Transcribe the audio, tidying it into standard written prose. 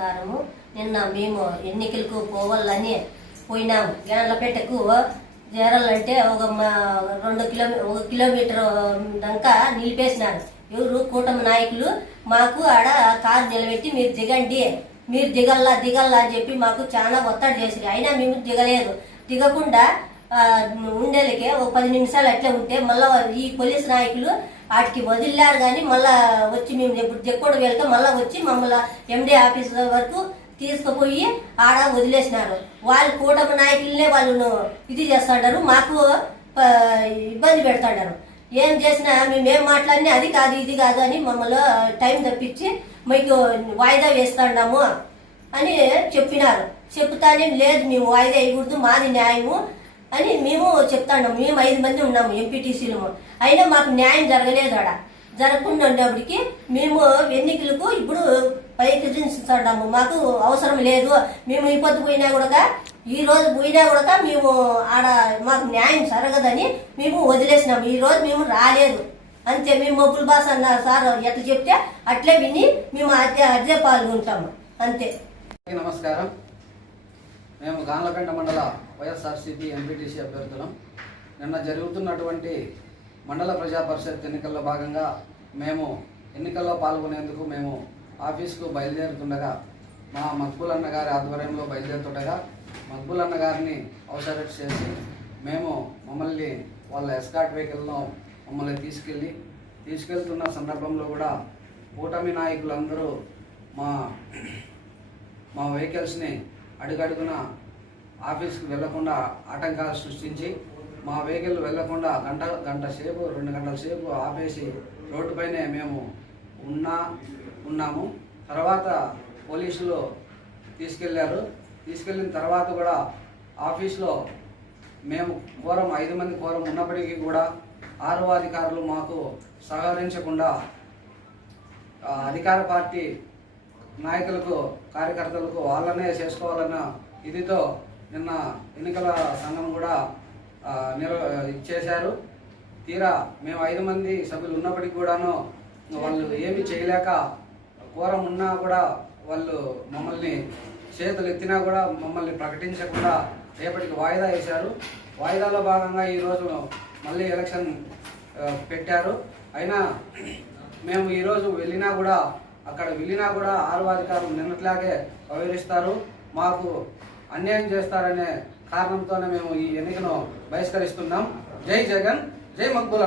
కారము నిన్న మేము ఎన్నికలకు పోవాలని పోయినాము. గ్యాన్లపేటకు చేరాలంటే ఒక 1 కిలోమీటర్ దాకా నిలిపేసినారు. ఎవరు కూటమి నాయకులు మాకు ఆడ కారు నిలబెట్టి మీరు దిగండి, మీరు దిగల్లా అని చెప్పి మాకు చాలా ఒత్తిడి చేసిరు. అయినా మేము దిగలేదు. దిగకుండా ఉండేలకే ఒక 10 నిమిషాలు అట్లా ఉంటే మళ్ళీ ఈ పోలీస్ నాయకులు వాటికి వదిలినారు. కానీ మళ్ళా వచ్చి మేము ఎప్పుడు దిక్కూడ వెళ్తే మళ్ళీ వచ్చి మమ్మల్ని ఎండి ఆఫీస్ వరకు తీసుకుపోయి ఆడ వదిలేసినారు. వాళ్ళు కూటమి నాయకులనే వాళ్ళు ఇది చేస్తాడారు, మాకు ఇబ్బంది పెడతాడారు. ఏం చేసినా మేమేం మాట్లాడినా అది కాదు ఇది కాదు అని మమ్మల్ని టైం తప్పించి మీకు వాయిదా వేస్తాడాము అని చెప్పినారు. చెప్తానే లేదు, మేము వాయిదా వేయకూడదు, మాది న్యాయము అని మేము చెప్తాము. మేము 5 మంది ఉన్నాము ఎంపీటీసీలు. అయినా మాకు న్యాయం జరగలేదు. ఆడ జరగకుండా ఉండేప్పటికి మేము ఎన్నికలకు ఇప్పుడు పైకిస్తాము. మాకు అవసరం లేదు. మేము ఈ పొద్దు పోయినా కూడా ఈ రోజు పోయినా కూడా మేము ఆడ మాకు న్యాయం జరగదని మేము వదిలేసినాము. ఈ రోజు మేము రాలేదు అంతే. మేము మొగ్గులు బాస్ అన్నారు సార్, ఎట్లా చెప్తే అట్లే విని మేము అదే పాల్గొంటాము అంతే. నమస్కారం. మేము గాన్లపేట మండల వైఎస్ఆర్సీపీ ఎంపీటీసీ అభ్యర్థులం. నిన్న జరుగుతున్నటువంటి మండల ప్రజా పరిషత్ ఎన్నికల్లో భాగంగా మేము ఎన్నికల్లో పాల్గొనేందుకు మేము ఆఫీస్కు బయలుదేరుతుండగా మా మక్బుల్ అన్న గారి ఆధ్వర్యంలో బయలుదేరుతుండగా మక్బుల్ అన్న గారిని అవసరం చేసి మమ్మల్ని వాళ్ళ ఎస్కాట్ వెహికల్లో మమ్మల్ని తీసుకెళ్తున్న సందర్భంలో కూడా కూటమి నాయకులందరూ మా వెహికల్స్ని అడుగడుగున ఆఫీస్కి వెళ్లకుండా ఆటంకాలు సృష్టించి మా వెహికల్ వెళ్లకుండా గంట సేపు 2 గంటల సేపు ఆపేసి రోడ్డుపైనే మేము ఉన్నాము. తర్వాత పోలీసులు తీసుకెళ్లారు. తీసుకెళ్ళిన తర్వాత కూడా ఆఫీస్లో మేము 5 మంది కోరం ఉన్నప్పటికీ కూడా ఆర్ఓ అధికారులు మాకు సహకరించకుండా అధికార పార్టీ నాయకులకు కార్యకర్తలకు వాళ్ళనే చేసుకోవాలన్న ఇదితో నిన్న ఎన్నికల సంఘం కూడా ఇచ్చేశారు. తీరా మేము 5 మంది సభ్యులు ఉన్నప్పటికీ కూడాను వాళ్ళు ఏమి చేయలేక కోరం ఉన్నా కూడా వాళ్ళు మమ్మల్ని చేతులు ఎత్తినా కూడా మమ్మల్ని ప్రకటించకుండా రేపటికి వాయిదా వేశారు. వాయిదాలో భాగంగా ఈరోజు మళ్ళీ ఎలక్షన్ పెట్టారు. అయినా మేము ఈరోజు వెళ్ళినా కూడా ఆర్ఓ అధికారులు నిన్నట్లాగే వ్యవహరిస్తారు, మాకు అన్యాయం చేస్తారనే కారణంతోనే మేము ఈ ఎన్నికను బహిష్కరిస్తున్నాం. జై జగన్, జై మక్బుల్.